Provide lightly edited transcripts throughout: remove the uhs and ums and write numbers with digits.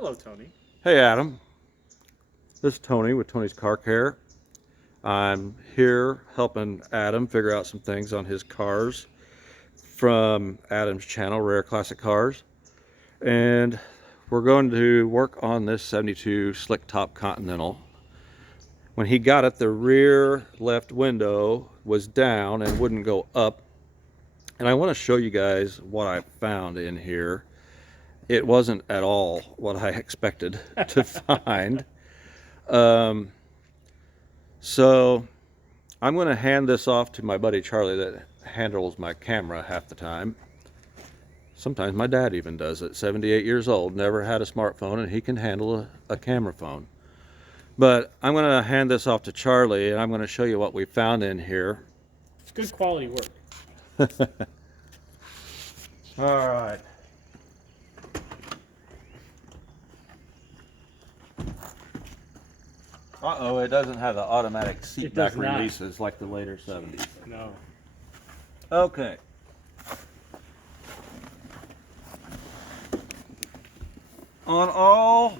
Hello, Tony. Hey Adam, this is Tony with Tony's Car Care. I'm here helping Adam figure out some things on his cars from Adam's channel, Rare Classic Cars. And we're going to work on this 72 slick top Continental. When he got it, the rear left window was down and wouldn't go up. And I want to show you guys what I found in here. It wasn't at all what I expected to find. Um, So I'm going to hand this off to my buddy Charlie that handles my camera half the time. Sometimes my dad even does it. 78 years old, never had a smartphone, and he can handle a camera phone. But I'm going to hand this off to Charlie, and I'm going to show you what we found in here. It's good quality work. All right. Uh-oh, it doesn't have the automatic seat back releases like the later 70s. No. Okay. On all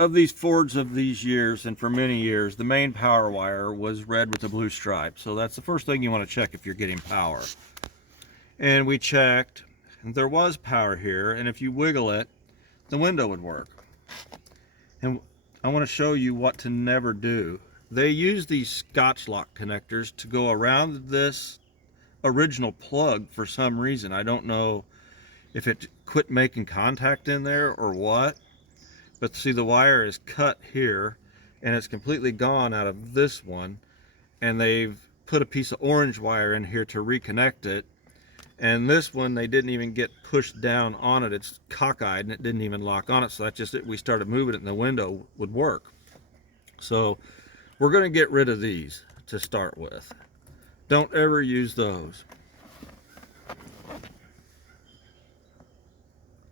of these Fords of these years, and for many years, the main power wire was red with a blue stripe. So that's the first thing you want to check if you're getting power. And we checked, and there was power here, and if you wiggle it, the window would work. And I want to show you what to never do. They use these Scotch lock connectors to go around this original plug for some reason. I don't know if it quit making contact in there or what, but see, the wire is cut here and it's completely gone out of this one, and they've put a piece of orange wire in here to reconnect it. And this one, they didn't even get pushed down on it. It's cockeyed and it didn't even lock on it. So that's just it. We started moving it and the window would work. So we're going to get rid of these to start with. Don't ever use those.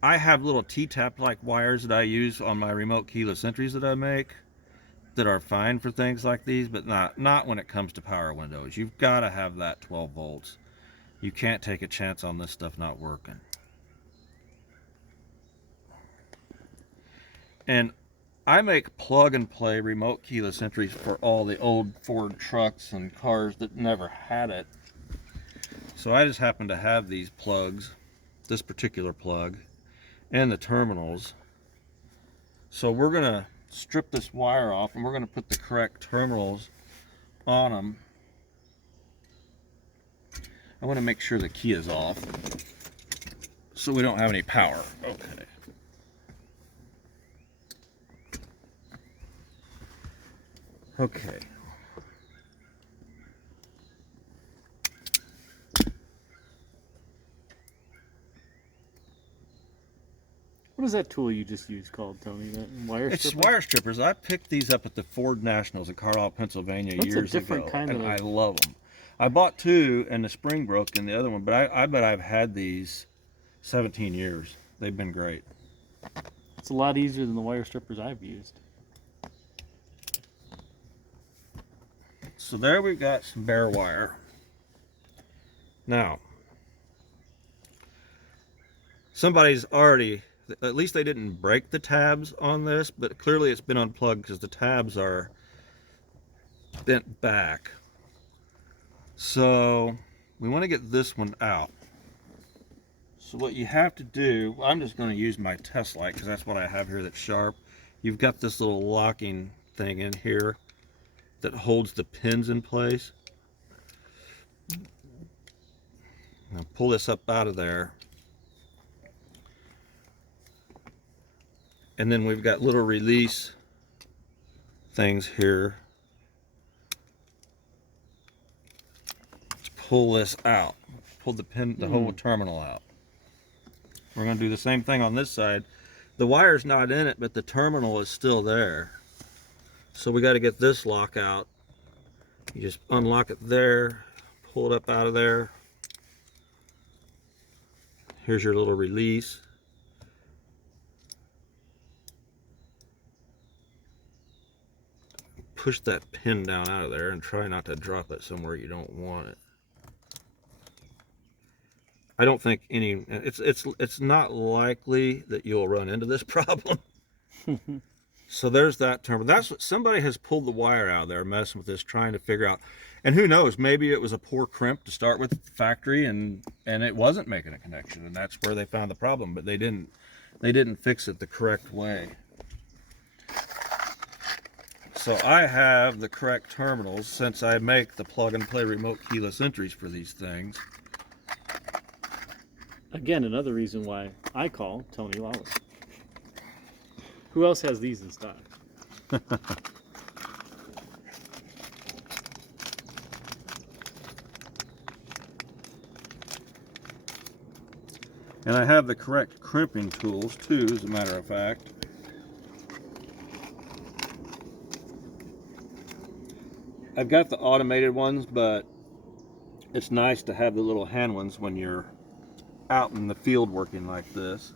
I have little T-tap like wires that I use on my remote keyless entries that I make that are fine for things like these, but not when it comes to power windows. You've got to have that 12 volts. You can't take a chance on this stuff not working. And I make plug and play remote keyless entries for all the old Ford trucks and cars that never had it. So I just happen to have these plugs, this particular plug, and the terminals. So we're going to strip this wire off and we're going to put the correct terminals on them. I want to make sure the key is off so we don't have any power. Okay. Okay. What is that tool you just used called, Tony? That wire stripper? It's wire strippers. I picked these up at the Ford Nationals in Carlisle, Pennsylvania years ago. That's a different kind of. I love them. I bought two and the spring broke in the other one, but I bet I've had these 17 years. They've been great. It's a lot easier than the wire strippers I've used. So there we've got some bare wire. Now, somebody's already, at least they didn't break the tabs on this, but clearly it's been unplugged because the tabs are bent back. So we want to get this one out. So what you have to do, I'm just going to use my test light because that's what I have here that's sharp. You've got this little locking thing in here that holds the pins in place. Now pull this up out of there. And then we've got little release things here. Let's pull this out. Pull the pin, the whole terminal out. We're going to do the same thing on this side. The wire's not in it, but the terminal is still there. So we got to get this lock out. You just unlock it there, pull it up out of there. Here's your little release. Push that pin down out of there and try not to drop it somewhere you don't want it. I don't think it's not likely that you'll run into this problem. So there's that term. That's what somebody has pulled the wire out of there, messing with this, trying to figure out. And who knows? Maybe it was a poor crimp to start with at the factory, and it wasn't making a connection, and that's where they found the problem. But they didn't fix it the correct way. So I have the correct terminals since I make the plug-and-play remote keyless entries for these things. Again, another reason why I call Tony Lawless. Who else has these in stock? And I have the correct crimping tools too, as a matter of fact. I've got the automated ones, but it's nice to have the little hand ones when you're out in the field working like this.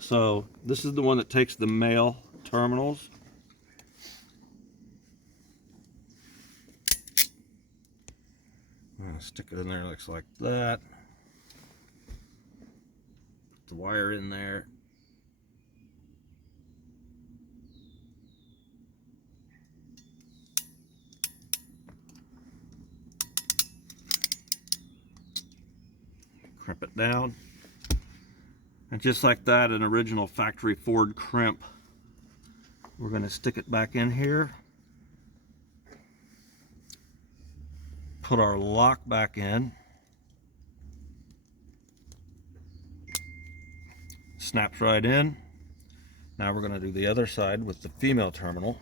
So this is the one that takes the male terminals. I'm gonna stick it in there, looks like that. Put the wire in there. Crimp it down. And just like that, an original factory Ford crimp. We're going to stick it back in here. Put our lock back in. Snaps right in. Now we're going to do the other side with the female terminal.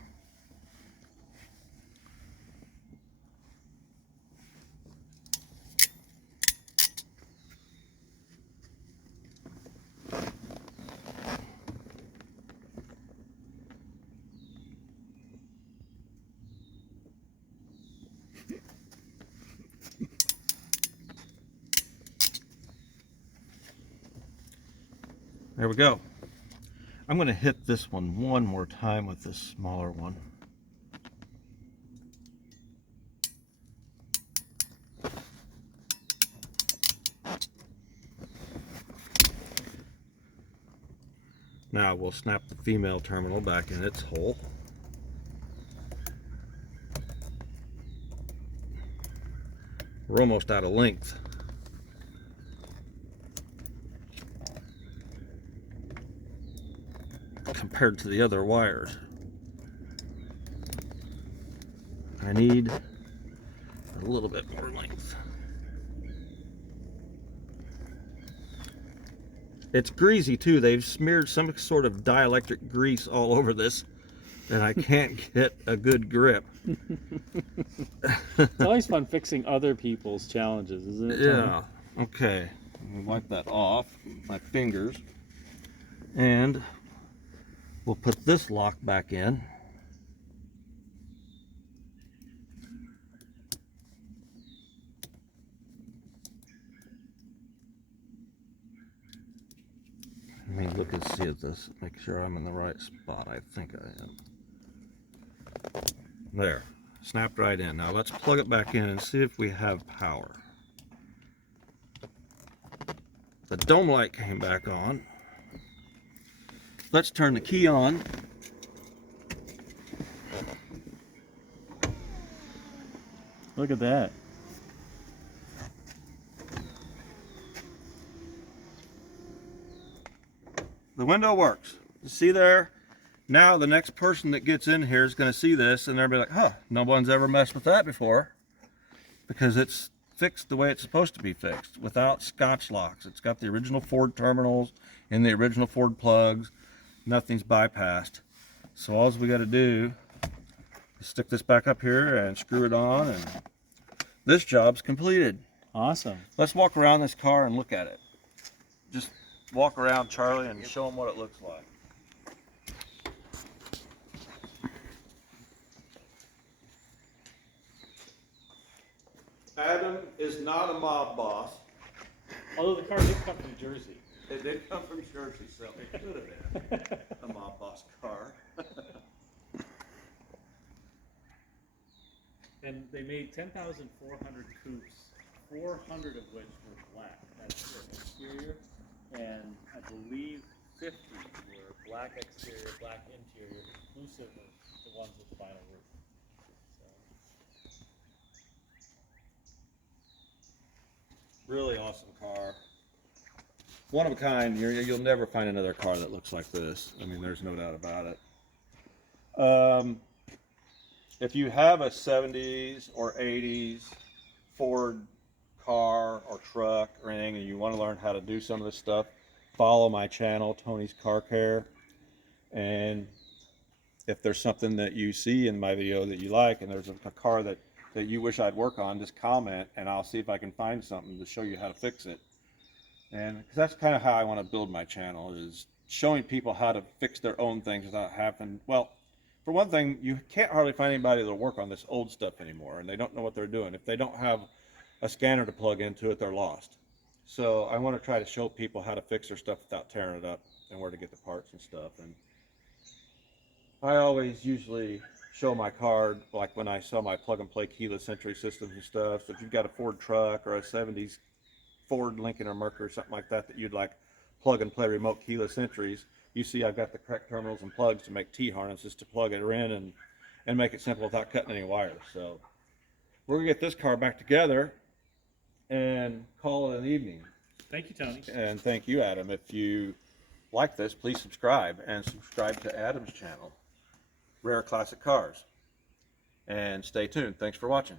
There we go. I'm going to hit this one more time with this smaller one. Now we'll snap the female terminal back in its hole. We're almost out of length. Compared to the other wires. I need a little bit more length. It's greasy too. They've smeared some sort of dielectric grease all over this, and I can't get a good grip. It's always fun fixing other people's challenges, isn't it, Tony? Yeah. Okay. Let me wipe that off with my fingers. And we'll put this lock back in. Let me look and see at this, make sure I'm in the right spot. I think I am. There, snapped right in. Now let's plug it back in and see if we have power. The dome light came back on. Let's turn the key on. Look at that. The window works. You see there? Now the next person that gets in here is going to see this and they'll be like, huh, no one's ever messed with that before. Because it's fixed the way it's supposed to be fixed, without Scotch locks. It's got the original Ford terminals and the original Ford plugs. Nothing's bypassed. So all we got to do is stick this back up here and screw it on, and this job's completed. Awesome. Let's walk around this car and look at it. Just walk around, Charlie, and show them what it looks like. Adam is not a mob boss. Although the car did come from Jersey. It did come from Jersey, so it could have been a mob boss car. And they made 10,400 coupes 400 of which were black. That's the exterior, and I believe 50 were black exterior, black interior, inclusive of the ones with the vinyl roof. Really awesome car. One of a kind. You'll never find another car that looks like this. I mean, there's no doubt about it. If you have a 70s or 80s Ford car or truck or anything and you want to learn how to do some of this stuff, follow my channel, Tony's Car Care. And if there's something that you see in my video that you like and there's a car that you wish I'd work on, just comment and I'll see if I can find something to show you how to fix it. And because that's kind of how I want to build my channel, is showing people how to fix their own things without having, well, for one thing, you can't hardly find anybody that'll work on this old stuff anymore, and they don't know what they're doing. If they don't have a scanner to plug into it, they're lost. So I want to try to show people how to fix their stuff without tearing it up and where to get the parts and stuff. And I always usually show my card, like when I sell my plug-and-play keyless entry systems and stuff. So if you've got a Ford truck or a 70s Ford, Lincoln, or Mercury or something like that you'd like plug-and-play remote keyless entries, you see I've got the correct terminals and plugs to make T-harnesses to plug it in and make it simple without cutting any wires. So we're going to get this car back together and call it an evening. Thank you, Tony. And thank you, Adam. If you like this, please subscribe, and subscribe to Adam's channel, Rare Classic Cars. And stay tuned. Thanks for watching.